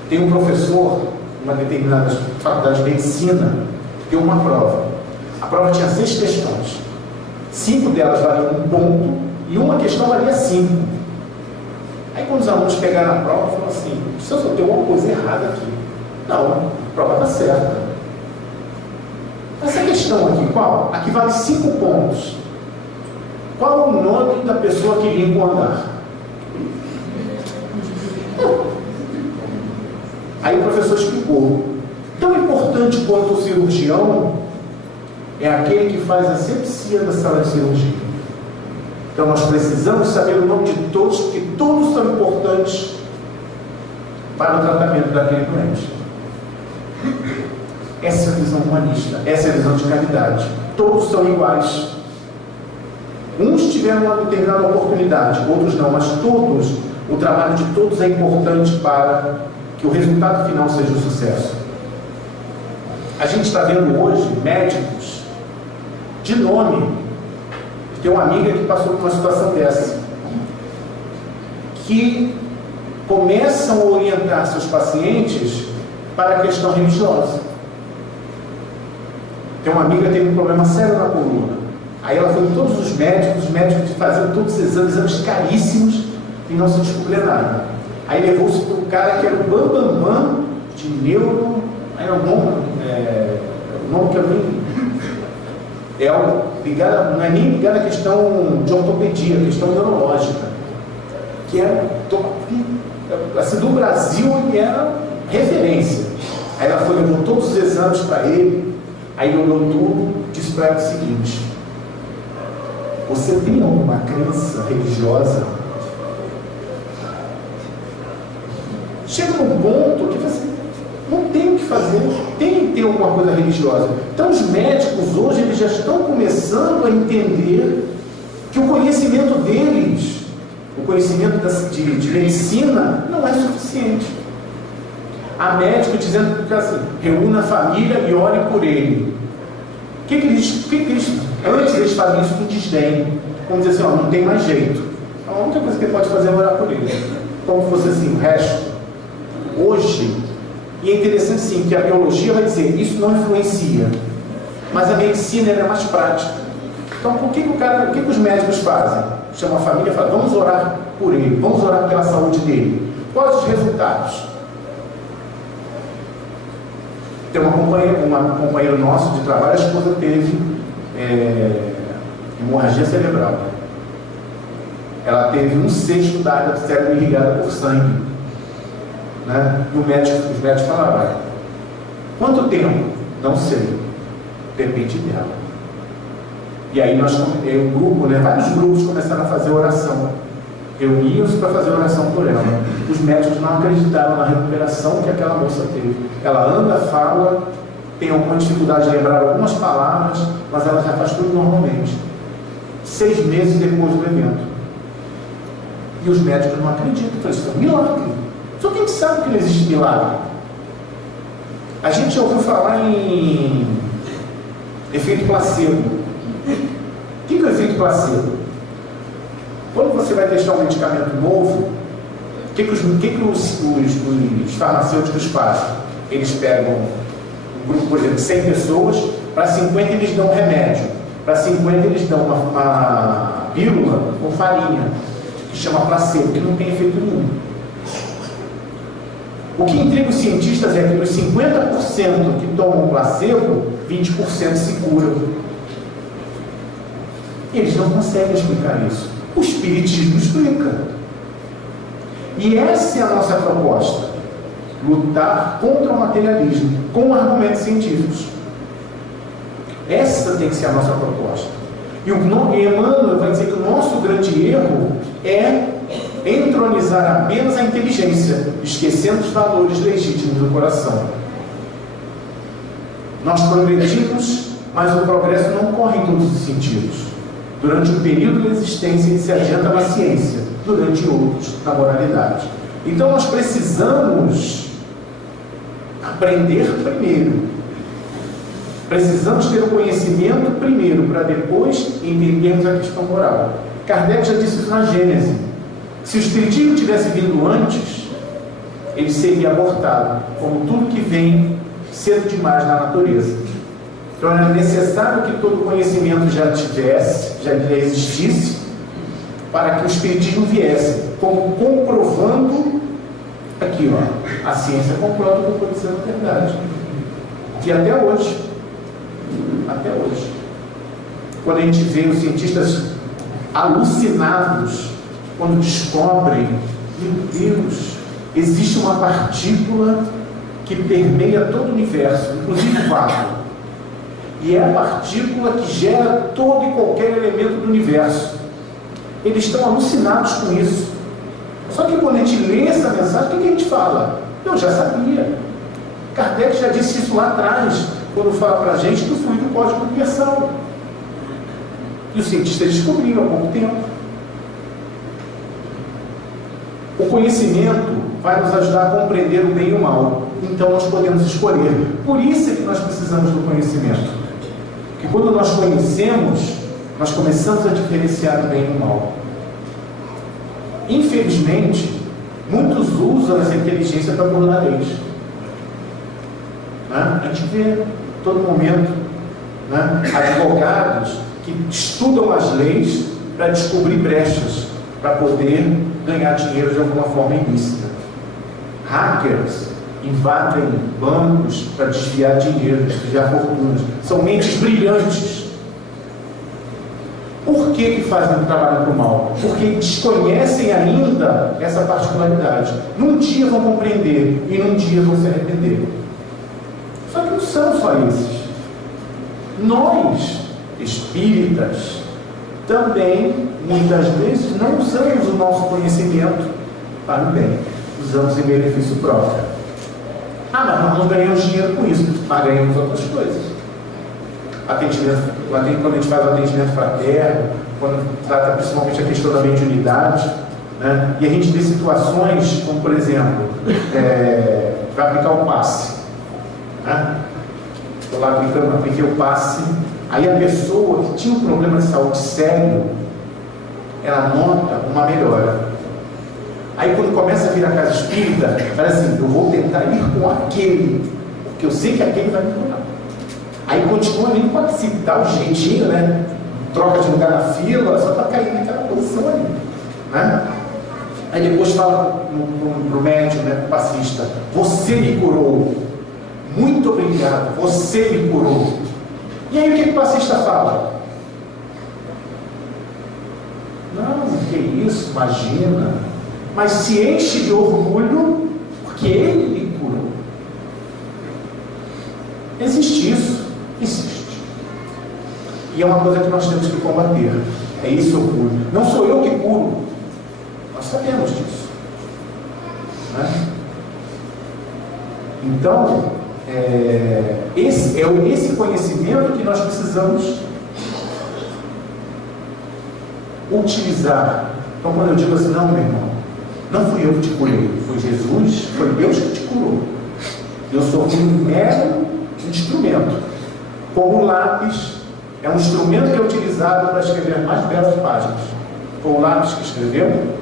Tem um professor, uma determinada faculdade de medicina, que deu uma prova. A prova tinha 6 questões. 5 delas valiam 1 ponto e uma questão valia 5. Aí quando os alunos pegaram a prova, falaram assim, professor, tem alguma coisa errada aqui. Não, a prova está certa. Essa questão aqui, qual? Aqui vale 5 pontos. Qual o nome da pessoa que limpa o andar? Aí o professor explicou. Tão importante quanto o cirurgião é aquele que faz a asepsia da sala de cirurgia. Então nós precisamos saber o nome de todos, porque todos são importantes para o tratamento daquele doente. Essa é a visão humanista, essa é a visão de caridade. Todos são iguais. Uns tiveram uma determinada oportunidade, outros não, mas todos, o trabalho de todos é importante para que o resultado final seja um sucesso. A gente está vendo hoje médicos de nome. Tem uma amiga que passou por uma situação dessa, que começam a orientar seus pacientes para a questão religiosa. Tem uma amiga que teve um problema sério na coluna. Aí ela foi em todos os médicos faziam todos os exames caríssimos e não se descobriu nada. Aí levou-se para um cara que era o bambambam de neuro, aí o nome que eu nem... É algo ligado, não é nem ligado à questão de ortopedia, à questão neurológica, que era assim, do Brasil, ele era referência. Aí ela foi, levou todos os exames para ele, aí ele olhou tudo, disse para ela o seguinte: você tem alguma crença religiosa? Chega num ponto que você não tem o que fazer, tem que ter alguma coisa religiosa. Então os médicos hoje eles já estão começando a entender que o conhecimento deles, o conhecimento de medicina não é suficiente. Há médico dizendo que assim, reúna a família e ore por ele. O que eles, antes eles faziam isso com desdém, como dizer assim, ó, não tem mais jeito. A única coisa que ele pode fazer é orar por ele. Como fosse assim, o resto. Hoje, e é interessante sim, que a biologia vai dizer, isso não influencia, mas a medicina é mais prática. Então, o que os médicos fazem? Chamam a família e falam, vamos orar por ele, vamos orar pela saúde dele. Quais os resultados? Tem uma companheira nossa de trabalho, a esposa teve hemorragia cerebral. Ela teve 1/6 da área do cérebro irrigada por sangue. Né? E os médicos falaram, quanto tempo? Não sei. Depende dela. E aí um grupo, vários grupos começaram a fazer oração. Reuniam-se para fazer oração por ela. Os médicos não acreditaram na recuperação que aquela moça teve. Ela anda, fala, tem alguma dificuldade de lembrar algumas palavras, mas ela já faz tudo normalmente. 6 meses depois do evento. E os médicos não acreditam. Isso é um milagre. Só quem sabe que não existe milagre? A gente já ouviu falar em efeito placebo. O que é o efeito placebo? Quando você vai testar um medicamento novo, o que os farmacêuticos fazem? Eles pegam um grupo, por exemplo, de 100 pessoas, para 50 eles dão um remédio, para 50 eles dão uma pílula com farinha, que chama placebo, que não tem efeito nenhum. O que intriga os cientistas é que dos 50% que tomam placebo, 20% se curam. Eles não conseguem explicar isso. O Espiritismo explica. E essa é a nossa proposta. Lutar contra o materialismo, com argumentos científicos. Essa tem que ser a nossa proposta. E Emmanuel vai dizer que o nosso grande erro é entronizar apenas a inteligência, esquecendo os valores legítimos do coração. Nós progredimos, mas o progresso não corre em todos os sentidos. Durante um período da existência ele se adianta na ciência, durante outros na moralidade. Então nós precisamos aprender primeiro. Precisamos ter o conhecimento primeiro, para depois entendermos a questão moral. Kardec já disse isso na Gênese. Se o Espiritismo tivesse vindo antes, ele seria abortado, como tudo que vem cedo demais na natureza. Então era necessário que todo conhecimento já existisse, para que o Espiritismo viesse, como comprovando, aqui ó, a ciência comprova que eu estou dizendo a verdade. E até hoje, quando a gente vê os cientistas alucinados, quando descobrem, meu Deus, existe uma partícula que permeia todo o universo, inclusive o vácuo. E é a partícula que gera todo e qualquer elemento do universo. Eles estão alucinados com isso. Só que quando a gente lê essa mensagem, o que a gente fala? Eu já sabia. Kardec já disse isso lá atrás, quando fala para a gente do fluido cósmico universal. E os cientistas descobriram há pouco tempo. O conhecimento vai nos ajudar a compreender o bem e o mal. Então nós podemos escolher. Por isso é que nós precisamos do conhecimento. Porque quando nós conhecemos, nós começamos a diferenciar o bem e o mal. Infelizmente, muitos usam essa inteligência para burlar leis. Né? A gente vê a todo momento, né, advogados que estudam as leis para descobrir brechas, para poder ganhar dinheiro de alguma forma ilícita. Hackers invadem bancos para desviar dinheiro, desviar fortunas. São mentes brilhantes. Por que fazem o trabalho para o mal? Porque desconhecem ainda essa particularidade. Num dia vão compreender e num dia vão se arrepender. só esses. Nós, espíritas, também, muitas vezes, não usamos o nosso conhecimento para o bem. Usamos em benefício próprio. Ah, mas nós não ganhamos dinheiro com isso. Mas ganhamos outras coisas. Quando a gente faz o atendimento fraterno, quando trata principalmente a questão da mediunidade, né? E a gente vê situações como, por exemplo, vai aplicar o passe. Né? Estou lá apliquei o passe. Aí a pessoa que tinha um problema de saúde sério, ela nota uma melhora. Aí quando começa a vir a casa espírita, fala assim, eu vou tentar ir com aquele, porque eu sei que aquele vai me curar. Aí continua indo com se dá um jeitinho, né? Troca de lugar na fila, só para cair naquela posição ali. Né? Aí depois fala para o médium, né, para o passista, você me curou. Muito obrigado, você me curou. E aí o que o passista fala? Não, que isso, imagina. Mas se enche de orgulho porque ele lhe curou. Existe isso? Existe. E é uma coisa que nós temos que combater. É esse orgulho. Não sou eu que curo. Nós sabemos disso. Né? Então, esse conhecimento que nós precisamos utilizar. Então, quando eu digo assim, não, meu irmão, não fui eu que te curei, foi Jesus, foi Deus que te curou. Eu sou um mero instrumento. Como o lápis é um instrumento que é utilizado para escrever mais belas páginas. Foi o lápis que escreveu?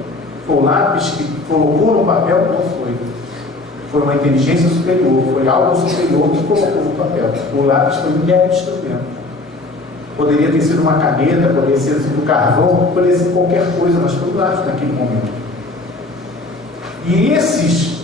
Foi o lápis que colocou no papel? Não foi. Foi uma inteligência superior, foi algo superior que colocou no papel. O lápis foi um mero instrumento. Poderia ter sido uma caneta, poderia ter sido um carvão, poderia ser qualquer coisa, mas foi o lápis naquele momento. E esses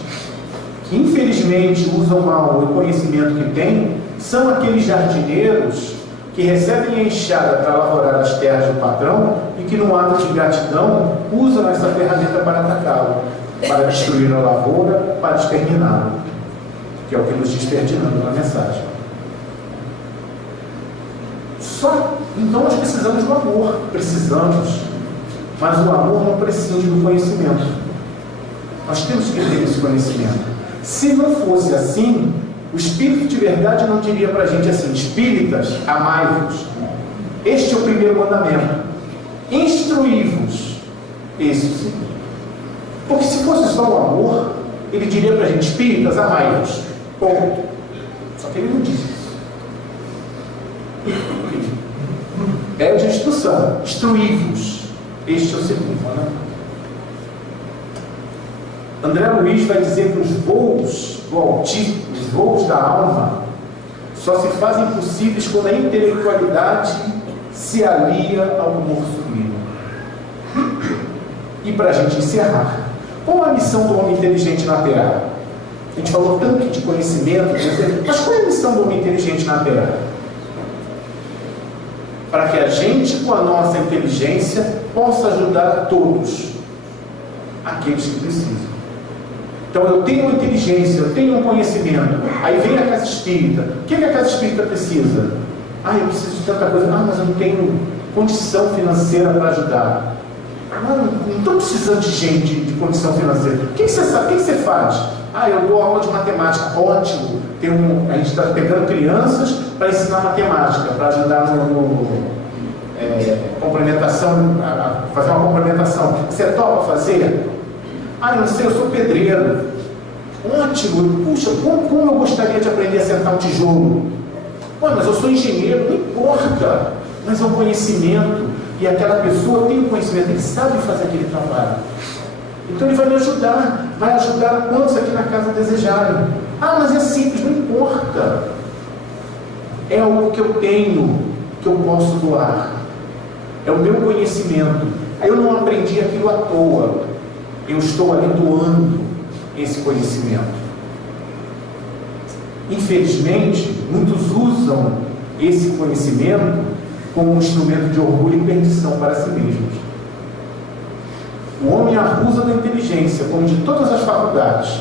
que infelizmente usam mal o conhecimento que têm, são aqueles jardineiros que recebem a enxada para lavourar as terras do patrão e que no ato de gratidão usam essa ferramenta para atacá-lo, para destruir a lavoura, para exterminá-lo, que é o que nos diz Ferdinando na mensagem. Então nós precisamos do amor, mas o amor não prescinde do conhecimento. Nós temos que ter esse conhecimento. Se não fosse assim, o Espírito de verdade não diria para a gente assim, espíritas, amai-vos. Este é o primeiro mandamento. Instruí-vos. Esse é o segundo. Porque se fosse só o amor, ele diria para a gente, espíritas, amai-vos. Ponto. Só que ele não disse isso. É de instrução. Instruí-vos. Este é o segundo mandamento. André Luiz vai dizer que os voos do altíssimo, os voos da alma, só se fazem possíveis quando a intelectualidade se alia ao humor sublime. E para a gente encerrar, qual a missão do homem inteligente na Terra? A gente falou tanto de conhecimento, mas qual é a missão do homem inteligente na Terra? Para que a gente, com a nossa inteligência, possa ajudar a todos, aqueles que precisam. Então eu tenho uma inteligência, eu tenho um conhecimento. Aí vem a casa espírita. O que a casa espírita precisa? Eu preciso de tanta coisa. Mas eu não tenho condição financeira para ajudar. Não estou precisando de gente de condição financeira. O que você sabe? O que você faz? Eu dou aula de matemática. Ótimo. A gente está pegando crianças para ensinar matemática, para ajudar complementação, a fazer uma complementação. Você topa fazer? Eu não sei, eu sou pedreiro. Ótimo, puxa, como eu gostaria de aprender a sentar um tijolo. Mas eu sou engenheiro, não importa. Mas é um conhecimento. E aquela pessoa tem um conhecimento, ele sabe fazer aquele trabalho. Então ele vai me ajudar. Vai ajudar a quantos aqui na casa desejarem. Mas é simples, não importa. É algo que eu tenho, que eu posso doar. É o meu conhecimento. Eu não aprendi aquilo à toa. Eu estou ali doando esse conhecimento. Infelizmente, muitos usam esse conhecimento como um instrumento de orgulho e perdição para si mesmos. O homem abusa da inteligência, como de todas as faculdades,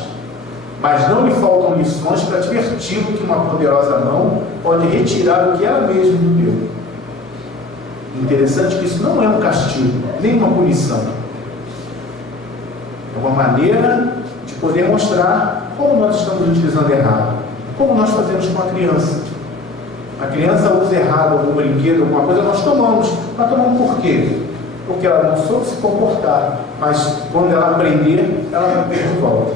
mas não lhe faltam lições para adverti-lo que uma poderosa mão pode retirar o que ela mesma lhe deu. Interessante que isso não é um castigo, nem uma punição. É uma maneira de poder mostrar como nós estamos utilizando errado, como nós fazemos com a criança. A criança usa errado algum brinquedo, alguma coisa, nós tomamos. Mas tomamos por quê? Porque ela não soube se comportar, mas quando ela aprender, ela vai ter de volta.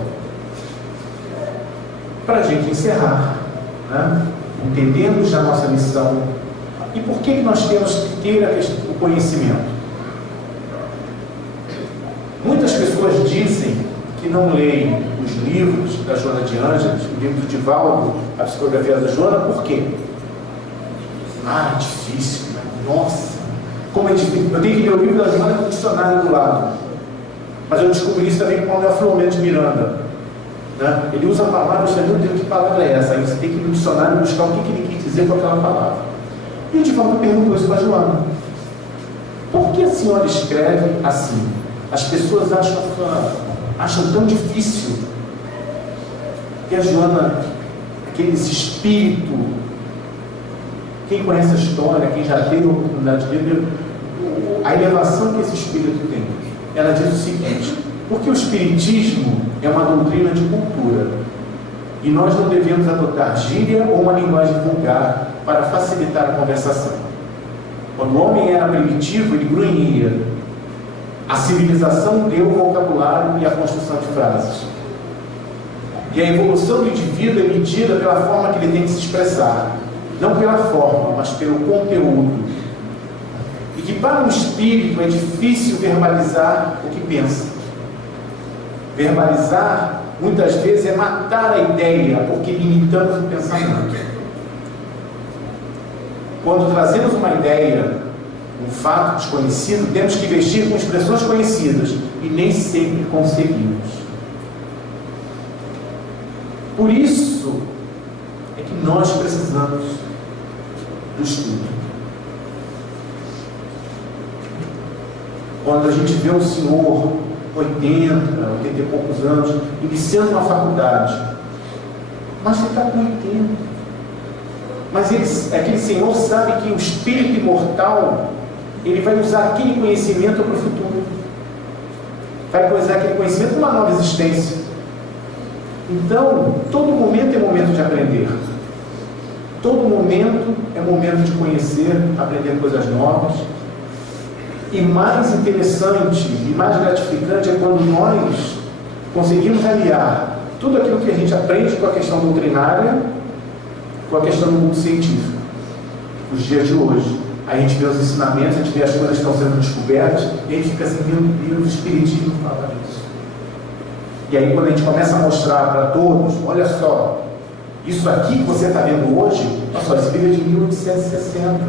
Para a gente encerrar, né? Entendemos a nossa missão. E por que nós temos que ter o conhecimento? Muitas pessoas dizem que não leem os livros da Joana de Ângeles, o livro do Divaldo, a psicografia da Joana, por quê? É difícil, né? Nossa, como é difícil. Eu tenho que ler o livro da Joana com o dicionário do lado. Mas eu descobri isso também com o Manuel Filomeno de Miranda. Né? Ele usa palavras, você não entende que palavra é essa. Aí você tem que ir no dicionário buscar o que ele quis dizer com aquela palavra. E o Divaldo perguntou isso para a Joana. Por que a senhora escreve assim? As pessoas acham tão difícil. E a Joana, aqueles espíritos, quem conhece a história, quem já teve a oportunidade de ler, a elevação que esse espírito tem, ela diz o seguinte: porque o espiritismo é uma doutrina de cultura e nós não devemos adotar gíria ou uma linguagem vulgar para facilitar a conversação. Quando o homem era primitivo, ele grunhia. A civilização deu o vocabulário e a construção de frases. E a evolução do indivíduo é medida pela forma que ele tem que se expressar, não pela forma, mas pelo conteúdo. E que para um espírito é difícil verbalizar o que pensa. Verbalizar, muitas vezes, é matar a ideia, porque limitamos o pensamento. Quando trazemos uma ideia, um fato desconhecido, temos que vestir com expressões conhecidas, e nem sempre conseguimos. Por isso é que nós precisamos do estudo. Quando a gente vê um senhor 80 e poucos anos iniciando uma faculdade, mas ele está com 80, mas aquele senhor sabe que o espírito imortal, ele vai usar aquele conhecimento para o futuro, vai usar aquele conhecimento para uma nova existência. Então, todo momento é momento de aprender. Todo momento é momento de conhecer, aprender coisas novas. E mais interessante e mais gratificante é quando nós conseguimos aliar tudo aquilo que a gente aprende com a questão doutrinária, com a questão do mundo científico. Os dias de hoje, a gente vê os ensinamentos, a gente vê as coisas que estão sendo descobertas, e a gente fica assim: meu Deus, o espiritismo fala disso. E aí, quando a gente começa a mostrar para todos, olha só, isso aqui que você está vendo hoje, olha só, esse livro é de 1860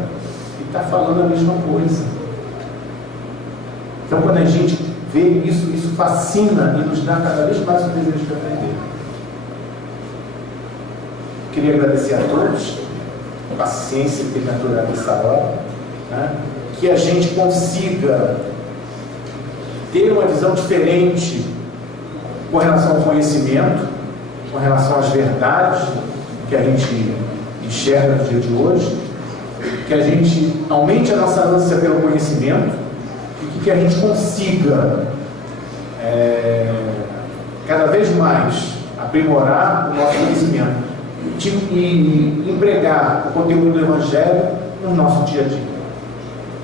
e está falando a mesma coisa. Então, quando a gente vê isso, isso fascina e nos dá cada vez mais o desejo de aprender. Queria agradecer a todos a paciência que tem aturado essa hora, né? Que a gente consiga ter uma visão diferente com relação ao conhecimento, com relação às verdades que a gente enxerga no dia de hoje, que a gente aumente a nossa ânsia pelo conhecimento e que a gente consiga cada vez mais aprimorar o nosso conhecimento e empregar o conteúdo do Evangelho no nosso dia a dia.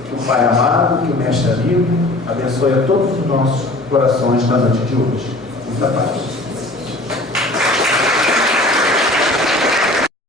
Que o Pai amado, que o Mestre amigo abençoe a todos os nossos corações na noite de hoje. Muita paz.